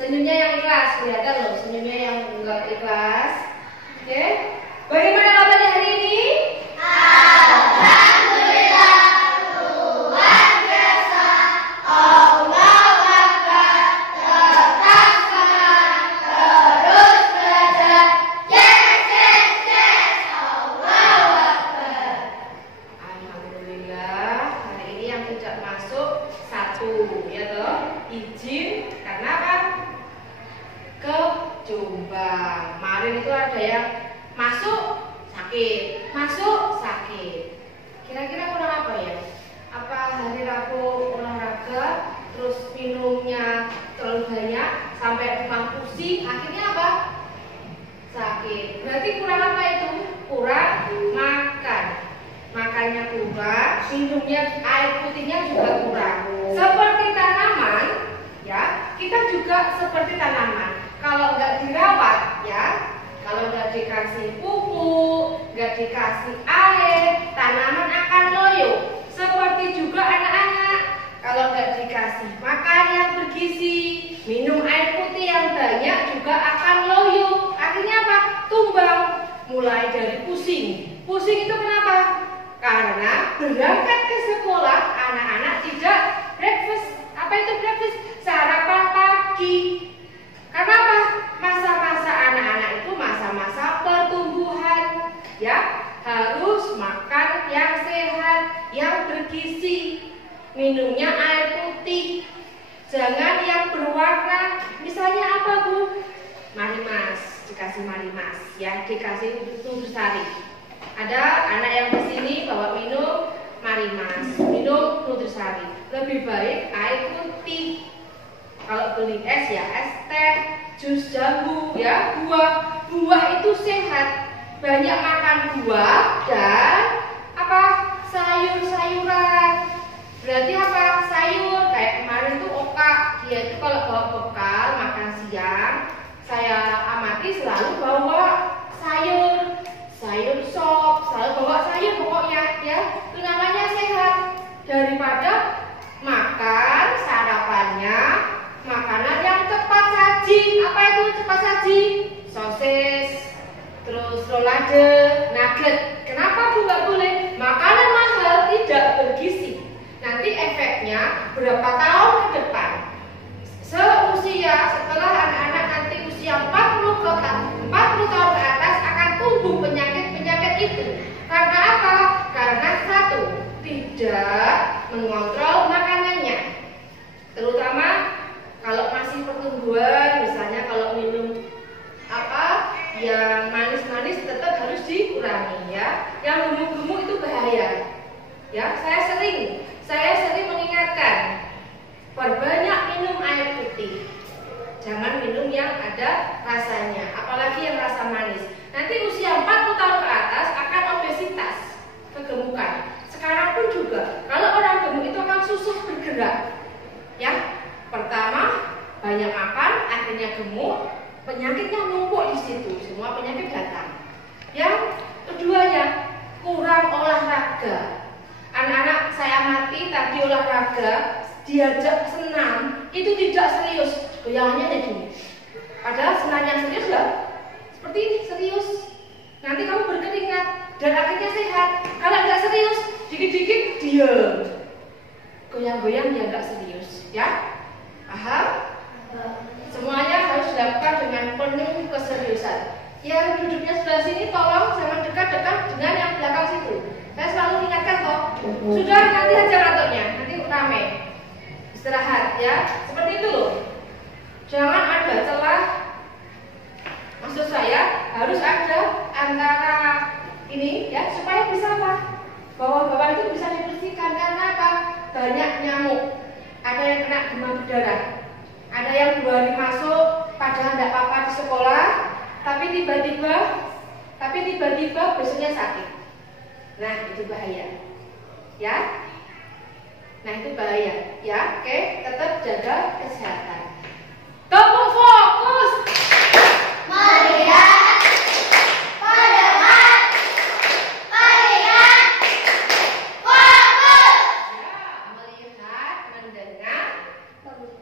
Senyumnya yang ikhlas, kelihatan loh senyumnya yang enggak ikhlas. Oke, bagaimana kabarnya hari ini? Alhamdulillah, luar biasa. Allahu Akbar, tetap semangat, terus belajar. Yes, yes, yes. Allahu Akbar. Alhamdulillah, hari ini yang tidak masuk satu, ya toh, izin karena apa? Ke Jombang. Kemarin itu ada yang masuk sakit, Kira-kira kurang apa ya? Apa hari Rabu olahraga, terus minumnya terlalu banyak sampai rumah pusing, akhirnya apa? Sakit. Berarti kurang apa itu? Kurang makan. Makannya kurang, minumnya air putihnya juga kurang. Seperti tanaman, ya, kita juga seperti tanaman. Kalau nggak dirawat, ya, kalau nggak dikasih pupuk, nggak dikasih air, tanaman akan loyo. Seperti juga anak-anak, kalau nggak dikasih makan yang bergizi, minum air putih yang banyak juga akan loyo. Akhirnya apa? Tumbang. Mulai dari pusing. Pusing itu kenapa? Karena berangkat ke sekolah, anak-anak tidak breakfast. Apa itu breakfast? Sarapan pagi. Karena apa? Masa-masa anak-anak itu masa-masa pertumbuhan, ya, harus makan yang sehat, yang bergizi, minumnya air putih, jangan yang berwarna. Misalnya apa, Bu? Marimas, dikasih marimas, ya, dikasih nutrisari. Ada anak yang kesini bawa minum marimas, minum nutrisari. Lebih baik air putih. Kalau beli es ya es teh, jus jambu, ya, buah itu sehat. Banyak makan buah dan apa? Sayur-sayuran. Berarti apa? Sayur kayak kemarin tuh Oka, dia itu kalau bawa bekal makan siang, saya amati selalu bawa sayur sop, selalu bawa sayur pokoknya, ya. Itu namanya sehat. Daripada makan sarapannya makanan yang cepat saji. Apa itu cepat saji? Sosis, terus rolade, nugget. Kenapa Bu nggak boleh? Makanan mahal tidak bergizi. Nanti efeknya berapa tahun ke depan? Setelah anak-anak nanti usia 40 tahun ke atas akan tumbuh penyakit-penyakit itu. Karena apa? Karena satu, tidak mengontrol makanannya. Terutama kalau masih pertumbuhan, misalnya kalau minum apa yang manis-manis tetap harus dikurangi, ya. Yang gemuk-gemuk itu bahaya. Ya, saya sering mengingatkan, perbanyak minum air putih. Jangan minum yang ada rasanya, apalagi yang rasa manis. Nanti usia 40 tahun ke atas akan obesitas, kegemukan. Sekarang pun juga, kalau orang gemuk itu akan susah bergerak. Ya. Pertama, banyak makan, akhirnya gemuk, penyakitnya numpuk di situ, semua penyakit datang. Yang keduanya, kurang olahraga. Anak-anak saya amati tadi olahraga, diajak senam, itu tidak serius, goyangannya kayak gini. Padahal senam yang serius ya, seperti ini, serius. Nanti kamu berkeringat dan akhirnya sehat. Kalau nggak serius, dikit-dikit diam, goyang-goyang dia nggak serius, ya. Paham? Semuanya harus dilakukan dengan penuh keseriusan. Yang duduknya sebelah sini tolong jangan dekat-dekat dengan yang belakang situ. Saya selalu ingatkan toh. Sudah, nanti aja ngantuknya, nanti rame. Istirahat, ya. Seperti itu loh. Jangan ada celah. Maksud saya harus ada antara ini, ya, supaya bisa apa? Bawah-bawah itu bisa dibersihkan. Karena apa? Banyak nyamuk. Ada yang kena demam berdarah, ada yang 2 hari masuk padahal tidak apa-apa di sekolah, tapi tiba-tiba besoknya sakit. Nah, itu bahaya, ya. Nah, itu bahaya, ya. Oke, tetap jaga kesehatan. Tepuk fokus. Melihat, mendengar, melihat, fokus. Ya, melihat, mendengar, terus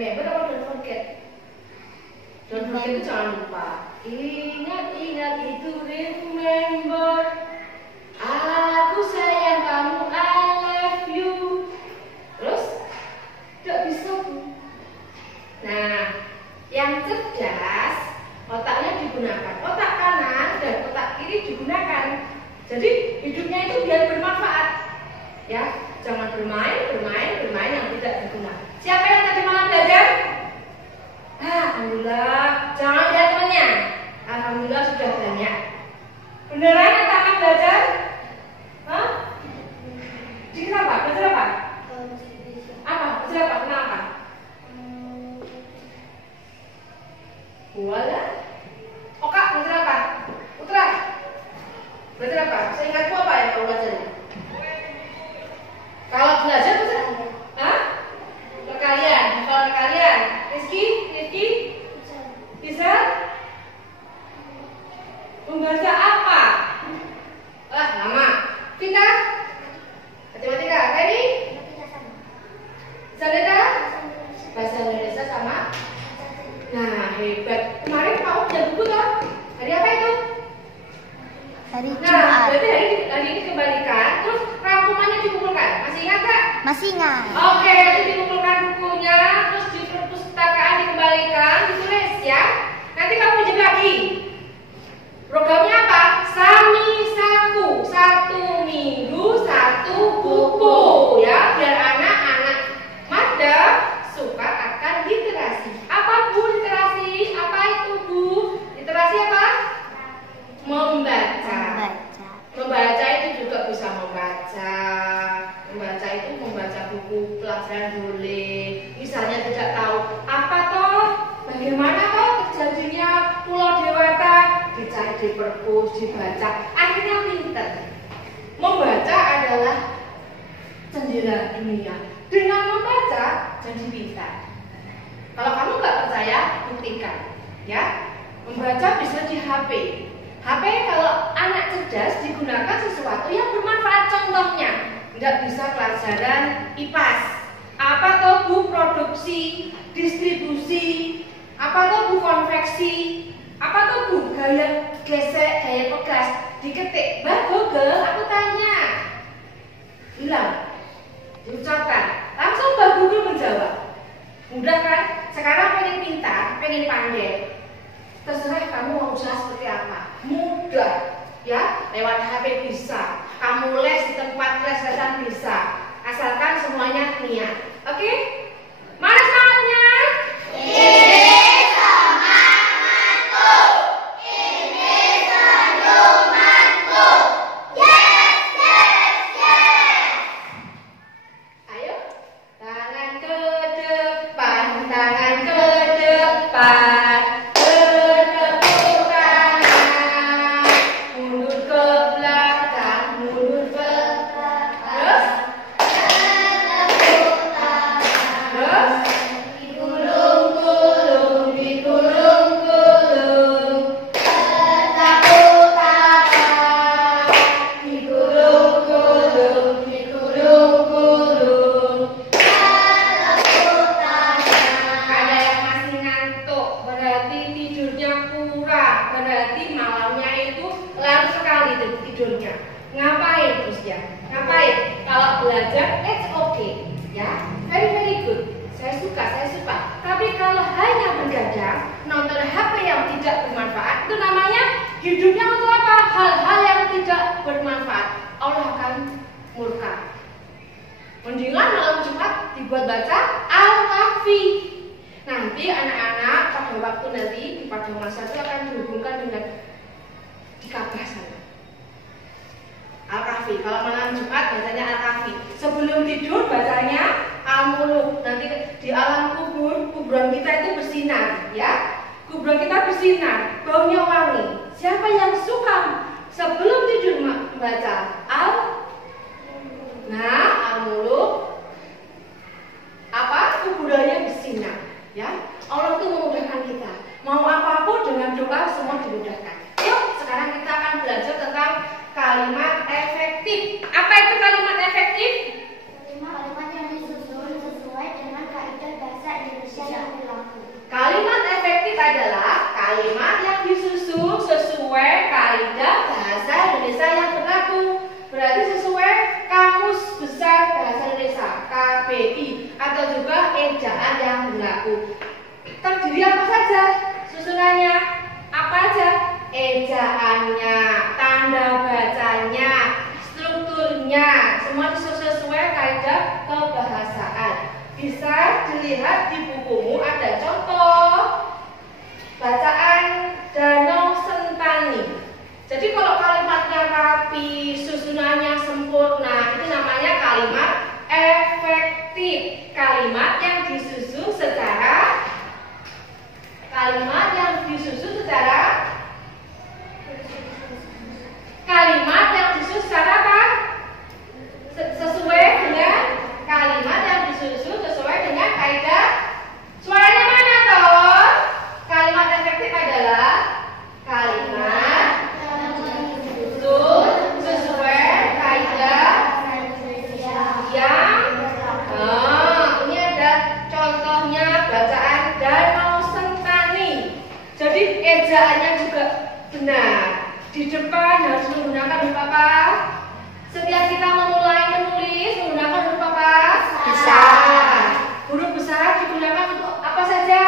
Remember atau don't forget? Don't forget itu jangan lupa. Ingat itu remember. Aku sayang kamu, I love you. Terus? Tidak bisa, Bu. Nah, yang cerdas otaknya digunakan. Otak kanan dan otak kiri digunakan. Jadi hidupnya itu biar bermanfaat. Ya, jangan bermain yang tidak berguna. Siapa yang tadi malam belajar? Alhamdulillah. Jangan lihat temannya. Alhamdulillah sudah banyak. Beneran yang akan belajar? Hah? Dikira apa? Belajar apa? Apa? Belajar apa? Kenapa? Wala. Oka, belajar apa? Putra. Belajar apa? Seingatku apa ya kalau belajarnya? Kalau belajar belajar? Hah? Perkalian. Kalau perkalian, Rizky bisa membaca apa? Lama. Vita? Matematika, ready? Sadeta? Bahasa Indonesia sama? Nah, hebat. Kemarin kamu punya buku toh? Hari apa itu? Hari Jumat. Nah, berarti hari ini dikembalikan, terus rangkumannya dikumpulkan. Masih ingat Kak? Masih ingat. Oke, nanti dikumpulkan bukunya, terus di perpustakaan dikembalikan, ditulis ya. Nanti kamu uji lagi. Programnya apa? Sami-saku, 1 minggu 1 buku ya, biar anak-anak Mada suka akan literasi. Apa Bu literasi? Apa itu Bu? Literasi apa? Membaca. Membaca itu juga bisa membaca. Membaca itu membaca buku pelajaran boleh. Misalnya tidak tahu apa toh, bagaimana toh terjadinya Pulau Dewata, dicari di perpus, dibaca, akhirnya pinter. Membaca adalah jendela dunia. Dengan membaca jadi pintar. Kalau kamu nggak percaya, buktikan, ya. Membaca bisa di HP. HP kalau anak cerdas digunakan sesuatu yang bermanfaat. Contohnya, nggak bisa pelajaran IPAS. Apa tuh Bu produksi, distribusi, apa tuh Bu konveksi, apa tuh Bu gaya gesek, gaya pegas, diketik. Mbak Google, aku tanya, hilang, diucapkan, langsung Mbak Google menjawab. Mudah kan? Sekarang pengen pintar, pengen pandai. Terserah kamu mau usaha seperti apa. Mudah, ya. Lewat HP bisa. Kamu les di tempat les-lesan bisa. Asalkan semuanya niat. Oke? Mana semangatnya? Mendingan malam Jumat dibuat baca Al-Kahfi. Nanti anak-anak pada waktu nanti di pada masa itu akan dihubungkan dengan di Ka'bah sana. Al-Kahfi. Kalau malam Jumat bacanya Al-Kahfi. Sebelum tidur bacanya Al-Muluk. Nanti di alam kubur, kuburan kita itu bersinar, ya. Kuburan kita bersinar, baunya wangi. Siapa yang suka sebelum tidur membaca Al-Muluk, apa kuburannya bersinar, ya. Allah itu memudahkan kita. Mau apapun dengan doa semua dimudahkan. Yuk, sekarang kita akan belajar tentang kalimat efektif. Apa itu kalimat efektif? Kalimat yang disusun sesuai dengan kaidah bahasa Indonesia buku. Terdiri apa saja? Susunannya apa aja? Ejaannya, tanda bacanya, strukturnya, semua sesuai kaidah kebahasaan. Bisa dilihat di bukumu ada contoh bacaan Danau Sentani. Jadi kalau kalimatnya rapi, susunannya sempurna, itu namanya kalimat efektif. Kalimat yang disusun secara kalimat yang disusun secara apa? Sesuai dengan kalimat yang disusun sesuai dengan kaidah. Suaranya mana toh? Kalimat efektif adalah kalimat disusun sesuai kaidah yang ini ada contohnya bacaan Danau Sentani. Jadi ejaannya juga benar. Di depan harus menggunakan huruf apa? Setiap kita memulai menulis menggunakan huruf apa? Besar. Huruf besar digunakan untuk apa saja?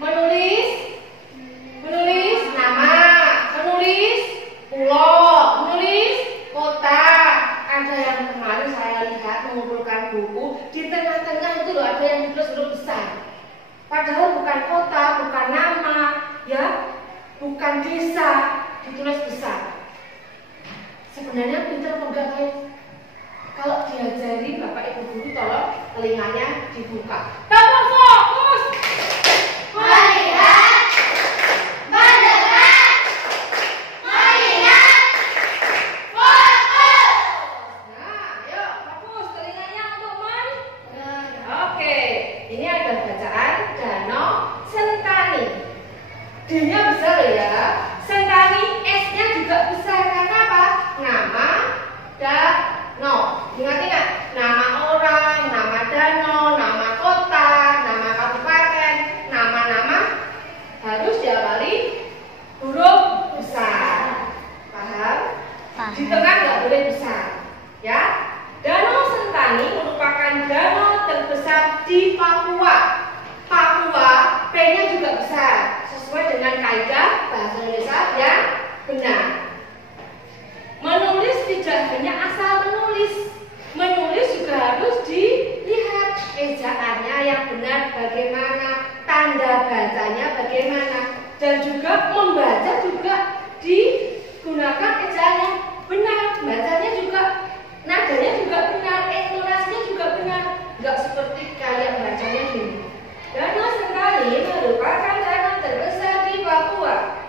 Menulis nama, menulis pulau, menulis kota. Ada yang kemarin saya lihat mengumpulkan buku, di tengah-tengah itu loh ada yang ditulis huruf besar. Padahal bukan kota, bukan nama, ya, bukan desa, ditulis besar. Sebenarnya pintar pegang ya. Kalau diajari Bapak Ibu guru, tolong telinganya dibuka. Kamu fokus. Melihat, mendengar, melihat, fokus. Nah, ayo fokus telinganya untuk Oke, ini ada bacaan Danau Sentani. D-nya besar ya. Sentani, S-nya juga besar karena apa? Nama danau. Ingat-ingat, nama orang, nama danau, nama kota, nama kabupaten, nama-nama harus diawali huruf besar. Paham? Di tengah nggak boleh besar, ya. Danau Sentani merupakan danau terbesar di Papua. Papua, P-nya juga besar, sesuai dengan kaidah bahasa Indonesia yang benar. Menulis tidak hanya asal menulis juga harus dilihat ejaannya yang benar bagaimana, tanda bacanya bagaimana, dan juga membaca juga digunakan ejaan yang benar, bacanya juga, nadanya juga benar, intonasinya juga benar, nggak seperti kayak bacanya gini. Danau Sentani merupakan danau terbesar di Papua.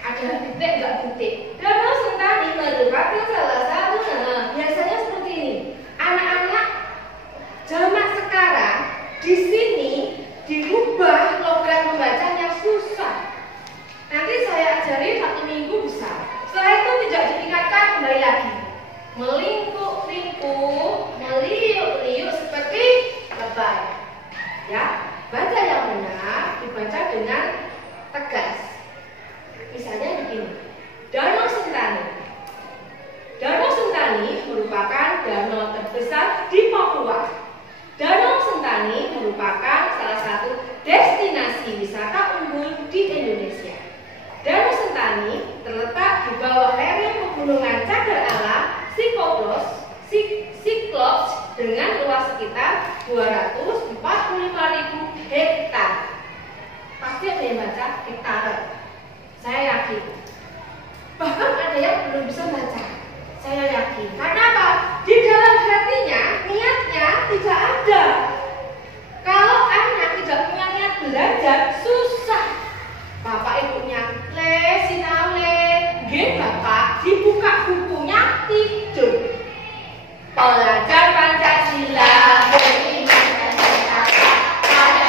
Ada titik nggak titik? Danau Sentani merupakan salah satu biasanya seperti ini. Anak-anak zaman sekarang di sini diubah logat membacanya susah. Nanti saya ajari 1 minggu bisa. Setelah itu tidak ditingkatkan, kembali lagi. Melingkup-lingkup, meliuk-liuk seperti lebay. Ya. Baca yang benar dibaca dengan tegas. Misalnya begini, Danau Sentani. Danau Sentani merupakan danau terbesar di Papua. Danau Sentani merupakan salah satu destinasi wisata unggul di Indonesia. Danau Sentani terletak di bawah lereng pegunungan cagar alam Siklops dengan luas sekitar 245.000 hektar. Pasti ada yang baca hektar. Saya yakin. Bahkan ada yang belum bisa baca. Saya yakin. Karena apa? Di dalam hatinya, niatnya tidak ada. Kalau anak tidak punya niat belajar, susah. Bapak ibunya nggih Bapak, dibuka bukunya tidur. Pelajar Pancasila beriman dan bertakwa pada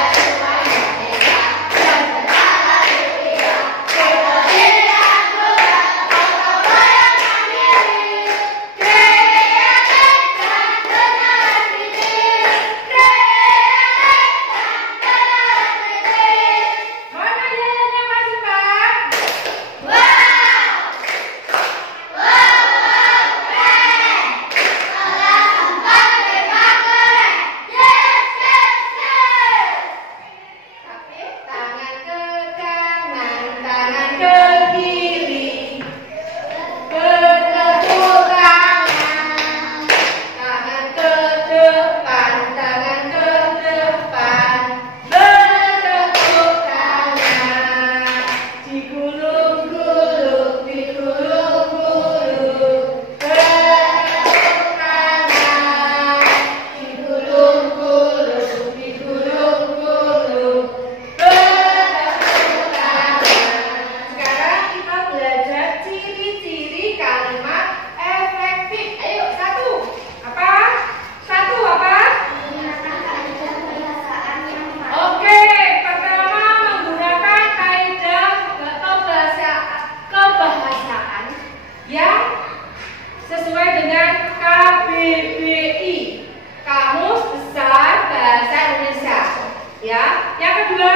Ya. Yang kedua,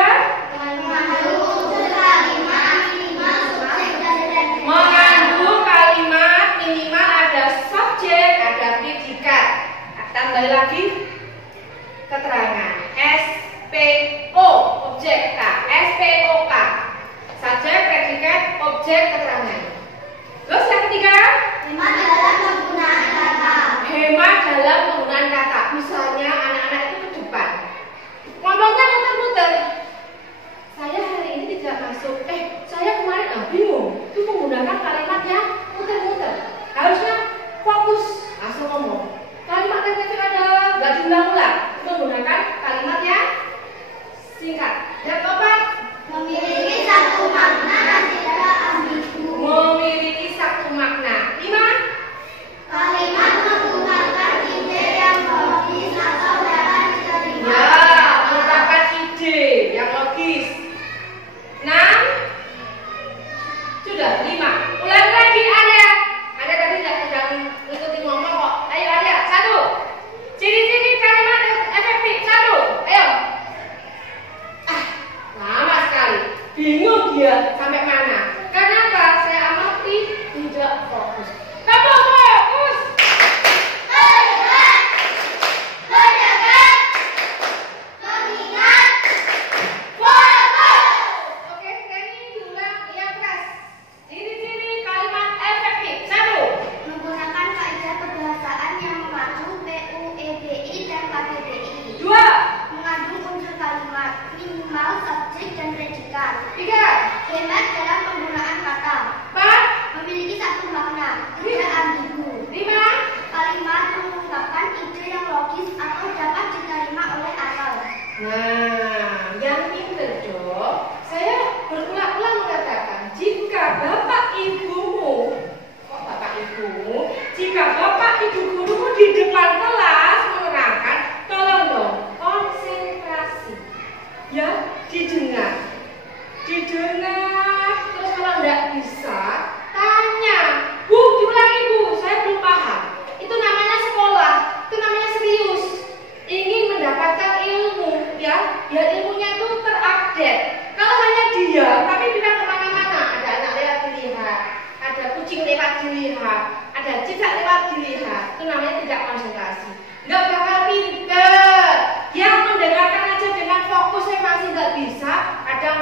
mengandung kalimat minimal ada subjek, ada predikat. Tambah lagi keterangan. SPO, objek K. SPOK. Subjek, predikat, objek, keterangan. Terus yang ketiga, hemat dalam penggunaan kata. Misalnya anak-anak itu ke depan, ngomongnya muter-muter. Saya hari ini tidak masuk. Saya kemarin bingung. Itu menggunakan kalimatnya muter-muter. Harusnya fokus, langsung ngomong. Kalimat yang ada nggak diulang-ulang. Menggunakan kalimatnya singkat. Yang keempat, memiliki satu makna dan tidak ambigu. Memiliki satu makna. 5. Kalimat menggunakan ide yang logis atau dapat diterima. Ya, mengungkapkan ide yang logis. 6. Sudah 5. Ulangi lagi ada. Ada tadi tidak ikuti ngomong kok. Ayo ada. 1. Ciri-ciri kalimat efektif. 1. Ayo. Lama sekali. Bingung dia sampai mana. Kenapa? Saya amati tidak fokus. Kamu fokus. Mendengar, mengingat, fokus. Oke, sekarang diulang yang keras. Ciri-ciri kalimat efektif. 1. Menggunakan kaidah kebahasaan yang mengacu PUEBI dan KBBI. 2. Mengandung unsur kalimat minimal subjek dan predikat. 3. Hemat dalam penggunaan kata. 4. Memiliki satu makna, tidak ambigu. 5. Kalimat mengungkapkan ide yang logis atau dapat diterima oleh akal. Nah, yang pinter dong. Saya berulang-ulang mengatakan, jika bapak ibumu, jika bapak ibu gurumu di depan kelas menerangkan, tolong dong konsentrasi, ya, didengar. Terus kalau nggak bisa, tanya, Bu, diulangi Bu, saya belum paham. Itu namanya sekolah, itu namanya serius. Ingin mendapatkan ilmu, ya, biar ilmunya itu terupdate. Kalau hanya diam, tapi tidak kemana-mana, ada anak lewat dilihat, ada kucing lewat dilihat, ada cicak lewat dilihat, itu namanya tidak konsentrasi. Nggak bakal pinter. Yang mendengarkan aja dengan fokus saya masih nggak bisa, kadang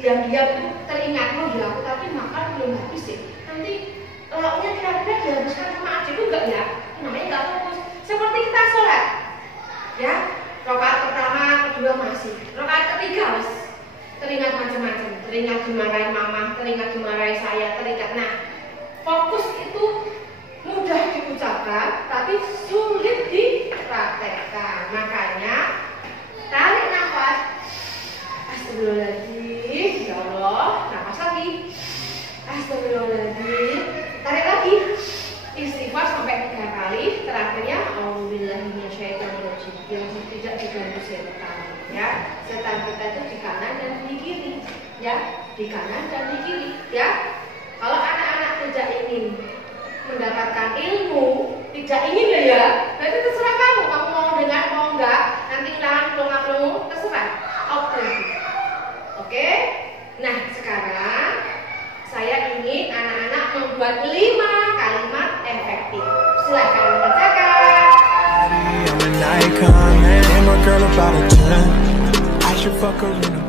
diam-diam tuh teringat, oh ya aku tapi makan belum habis sih. Nanti lauknya kira-kira dihabiskan sama adikku enggak ya? Namanya nggak fokus. Seperti kita sholat, ya. Rakaat pertama, kedua masih. Rakaat ketiga mas teringat macam-macam. Teringat dimarahin mama, teringat dimarahin saya, teringat. Nah, fokus itu mudah diucapkan, tapi sulit dipraktekkan. Makanya tarik nafas. Astagfirullahaladzim, ya Allah, nafas lagi. Astagfirullahaladzim, tarik lagi. Istighfar sampai 3 kali. Terakhirnya Auzubillahi minasyaitonirrajim, yang tidak diganggu setan. Ya, setan kita itu di kanan dan di kiri. Ya, di kanan dan di kiri. Ya, kalau anak-anak tidak ingin mendapatkan ilmu, tidak ingin ya, berarti terserah kamu. Kamu mau dengar mau enggak, nanti ulangan pelonga-pelongo, terserah. Oke? Nah, sekarang saya ingin anak-anak membuat 5 kalimat efektif. Silakan mengerjakan. I'm an icon, man. I'm a girl about a 10. I should fuck her in a